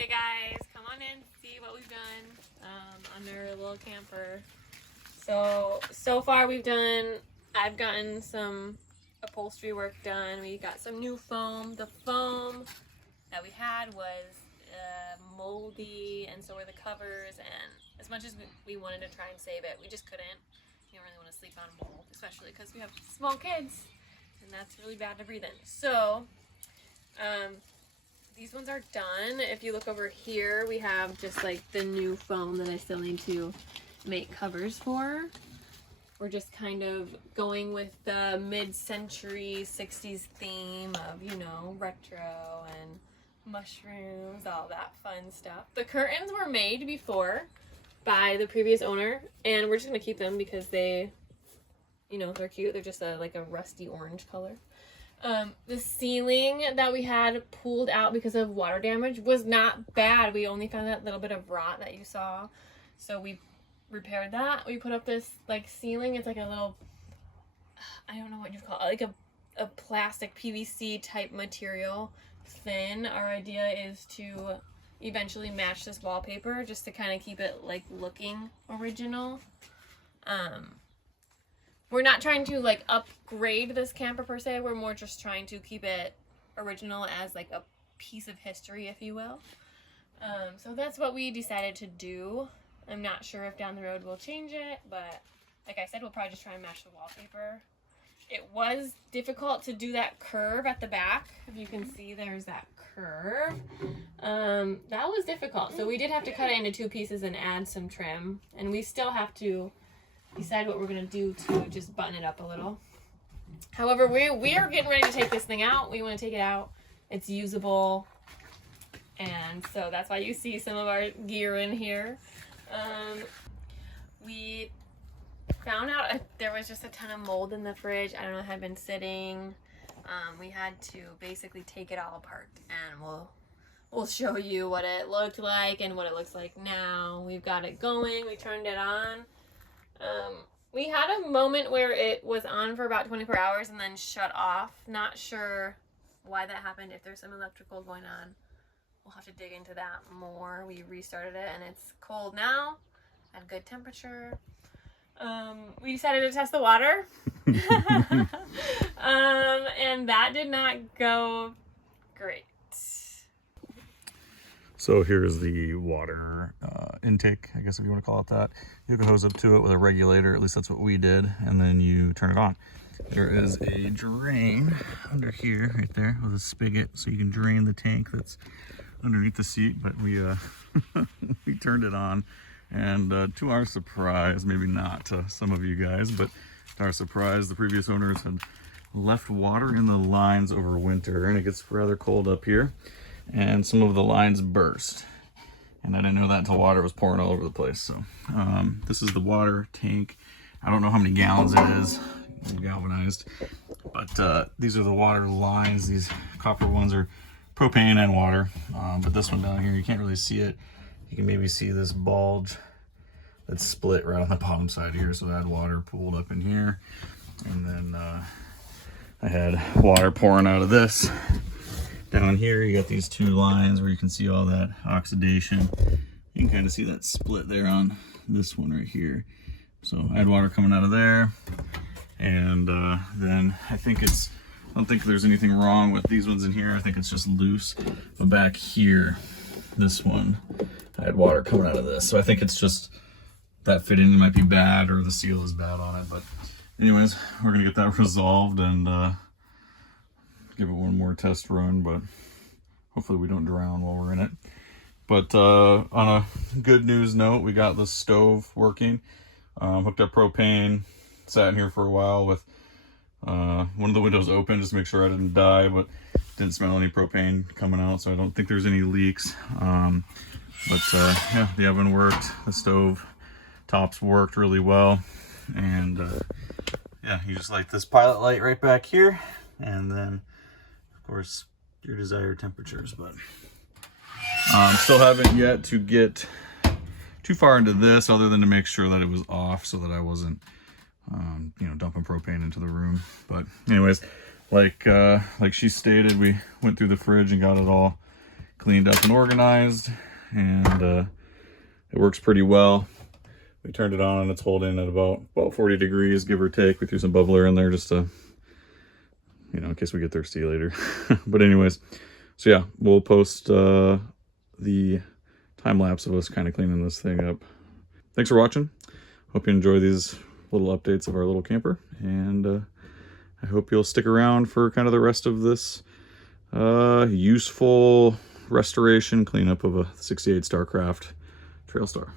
Hey guys, come on in, see what we've done on our little camper. So far I've gotten some upholstery work done. We got some new foam. The foam that we had was moldy, and so were the covers, and as much as we wanted to try and save it, we just couldn't. You don't really want to sleep on mold, especially because we have small kids, and that's really bad to breathe in. So, these ones are done. If you look over here, we have just like the new foam that I still need to make covers for. We're just kind of going with the mid-century 60s theme of, you know, retro and mushrooms, all that fun stuff. The curtains were made before by the previous owner, and we're just gonna keep them because they, you know, they're cute. They're just like a rusty orange color. The ceiling that we had pulled out because of water damage was not bad. We only found that little bit of rot that you saw. So we repaired that. We put up this like ceiling. It's like a little, I don't know what you call it, like a plastic PVC type material, thin. Our idea is to eventually match this wallpaper just to kind of keep it like looking original. We're not trying to like upgrade this camper per se. We're more just trying to keep it original as like a piece of history, if you will. So that's what we decided to do. I'm not sure if down the road we'll change it, but like I said, we'll probably just try and match the wallpaper. It was difficult to do that curve at the back. If you can see, there's that curve. That was difficult. So we did have to cut it into two pieces and add some trim. And we still have to decide what we're going to do to just button it up a little. However, we are getting ready to take this thing out. We want to take it out. It's usable. And so that's why you see some of our gear in here. We found out there was just a ton of mold in the fridge. I don't know, it had been sitting. We had to basically take it all apart, and we'll show you what it looked like and what it looks like now. We've got it going. We turned it on. We had a moment where it was on for about 24 hours and then shut off. Not sure why that happened, if there's some electrical going on. We'll have to dig into that more. We restarted it and it's cold now at good temperature. We decided to test the water. And that did not go great. So here's the water intake, I guess if you want to call it that. You hook a hose up to it with a regulator, at least that's what we did, and then you turn it on. There is a drain under here, right there, with a spigot, so you can drain the tank that's underneath the seat. But we we turned it on, and to our surprise, maybe not to some of you guys, but to our surprise, the previous owners had left water in the lines over winter, and it gets rather cold up here, and some of the lines burst. And I didn't know that until water was pouring all over the place. So this is the water tank. I don't know how many gallons it is, galvanized, but these are the water lines. These copper ones are propane and water, but this one down here, you can't really see it. You can maybe see this bulge that's split right on the bottom side here. So I had water pooled up in here, and then I had water pouring out of this. Down here, you got these two lines where you can see all that oxidation. You can kind of see that split there on this one right here. So I had water coming out of there, and then I don't think there's anything wrong with these ones in here. I think it's just loose. But back here, this one, I had water coming out of this. So I think it's just that fitting might be bad, or the seal is bad on it. But anyways, we're gonna get that resolved and give it one more test run, but hopefully we don't drown while we're in it. But on a good news note, we got the stove working. Hooked up propane, sat in here for a while with one of the windows open just to make sure I didn't die, but didn't smell any propane coming out, so I don't think there's any leaks. Yeah, the oven worked, the stove tops worked really well, and yeah, you just light this pilot light right back here, and then of course your desired temperatures. But still haven't yet to get too far into this, other than to make sure that it was off so that I wasn't you know, dumping propane into the room. But anyways, like she stated, we went through the fridge and got it all cleaned up and organized, and it works pretty well. We turned it on and it's holding at about 40 degrees, give or take. We threw some bubbler in there just to, you know, in case we get thirsty later. But anyways, so yeah, we'll post the time lapse of us kind of cleaning this thing up. Thanks for watching. Hope you enjoy these little updates of our little camper, and I hope you'll stick around for kind of the rest of this useful restoration cleanup of a '68 Starcraft Trailstar.